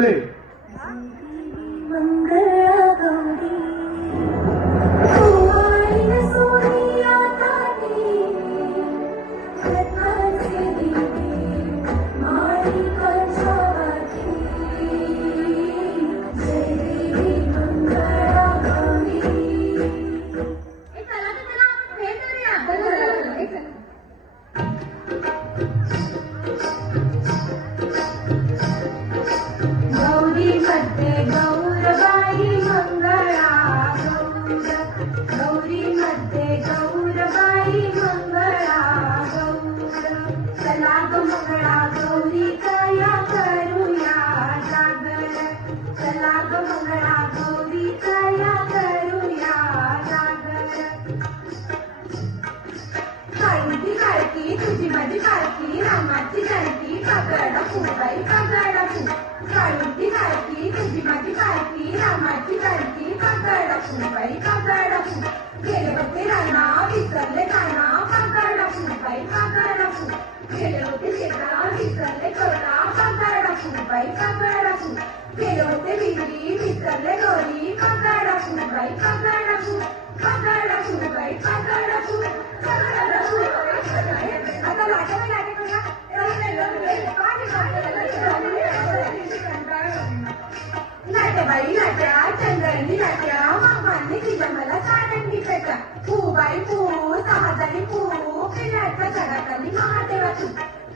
Play. तुझी माझी पारखी रामाची जानकी कागडा फुबाई कागडा फु काळुंटी सारखी तुझी माझी पारखी रामाची जानकी कागडा फुबाई कागडा फु गेले होते राणा विसरले काना कागडा फुबाई कागडा फु गेले होते शेता विसरले कोटा कागडा फुबाई कागडा फु गेले होते विहिरी विसरले दोरी कागडा फुबाई कागडा फु कागडा फुबाई कागडा फु कागडा फु आता लाटे करूया नाट्यबाई नाट्या चंद्रनी नाट्या मामाने तिच्या मला सारंगी पेटा फुबाई फू सहाजारी फू पिल्याच्या जगाखाली महादेवा तू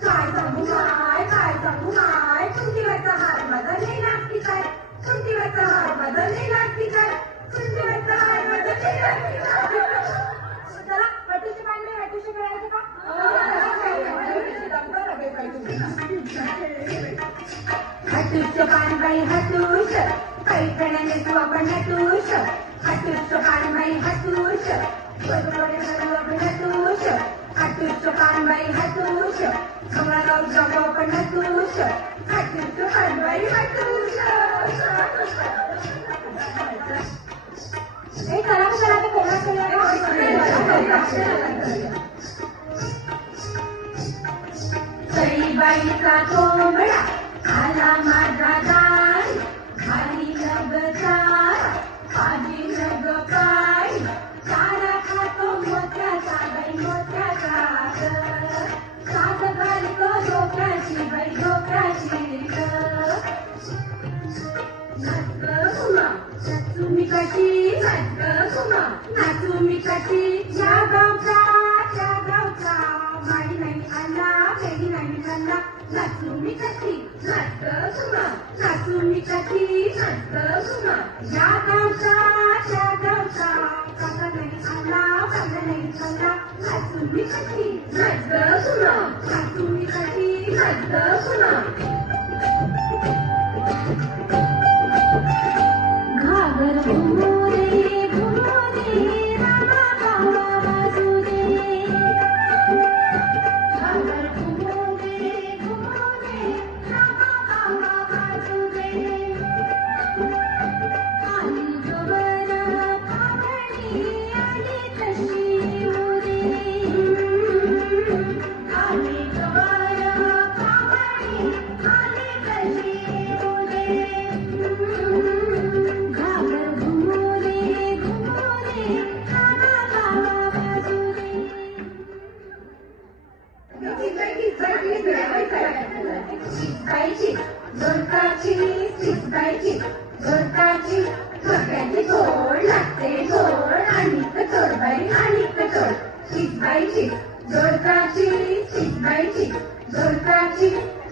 काय सांगू माय कुंतीवरचा हार बदललेला की काय कुंतीवरचा हार बदललेला की काय कुंतीवरचा हार बदललेला की काय चला वटूचे पांडे वटूचे खेळायचे का हटूच पानबाई हटूच पैठण्याने तू आपण हटूच हटूच पानबाई हटूच आपण हटूच हटूच पानबाई हटूच कमळागाव जाऊ आपण हटूच हटूच पानबाई हटूच हे करा करा ते कोणा बाईचा कोंबडा आला माझा दारी खाली लगचार आजी लग पाय चारा खातो मोत्याचा बाई मोत्याचा सात घालतो डोक्याची बाई डोक्याची नाचू मी कशी नाचू मी कशी या गावचा माडी नाही आला पेडी नाही खाल्ला नाचू मी कशी नाचू मी कशी या गावचा त्या गावचा काका नाही आला काका नाही खाल्ला नाचू मी कशी नाचू मी कशी घागर घुमोरे घुमोरे रामा बाबा वासुदेव घागर घुमोरे घुमोरे रामा बाबा वासुदेव आली गवर कावडी आली तशी मोरे आली गवर कावडी आली तशी मोरे घागर घुमोरे घुमोरे रामा बाबा वासुदेव जोडकाची मक्याची गोड लागते गोड आणि कचोड बाई आणि कचोड शिकबाईची जोडकाची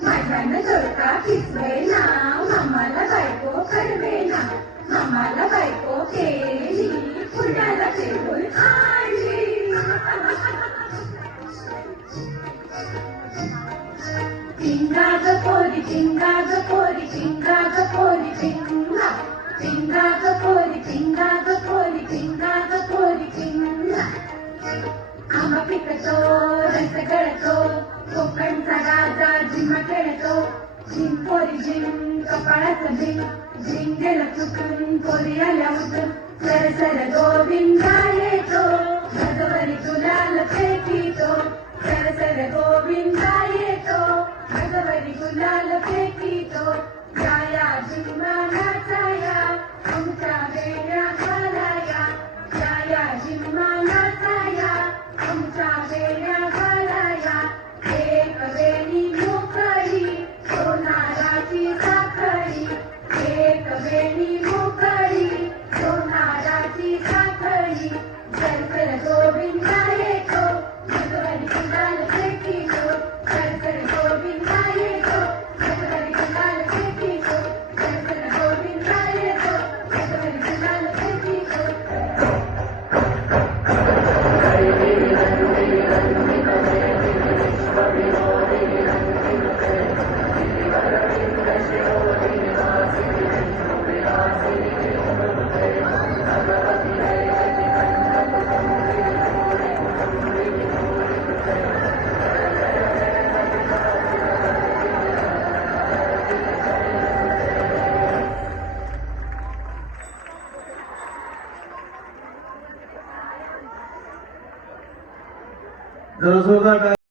माझ्यानं जोडका शिकवे ना मामाला बायको करवे ना मामाला बायको केली पुण्याला चेडून आणली चिंगाग पोरी चिंगाग पोरी चिंगाग पोरी चिंगा चिंगाग पोरी चिंगाग पोरी चिंगाग पोरी चिंगा आंबा पिकतो रस गळतो कोकणचा राजा झिम्मा खेळतो झिम पोरी झिम कपाळाचं झिम गेलं चुकून पोरी आल्या उठून सर सर गोविंदा येतो भगवरी गुलाल फेकीतो सर सर गोविंदा येतो भगवरी गुलाल फेकीतो या जिम्मानाचा या आमच्या वेड्या घालाया या जिम्मानाचा या आमच्या वेड्या घालाया एक वेळी मोकळी सोनाराची साखळी एक वेळी मोकळी सोनाराची साखळी सरकर गोविंदा येतो जगभरी कुणाल फेकीतो सरकर गोविंदा येतो जगभरी कुणाल फेकीतो सरकर गोविंदा येतो जगभरी कुणाल फेकीतो जोरदार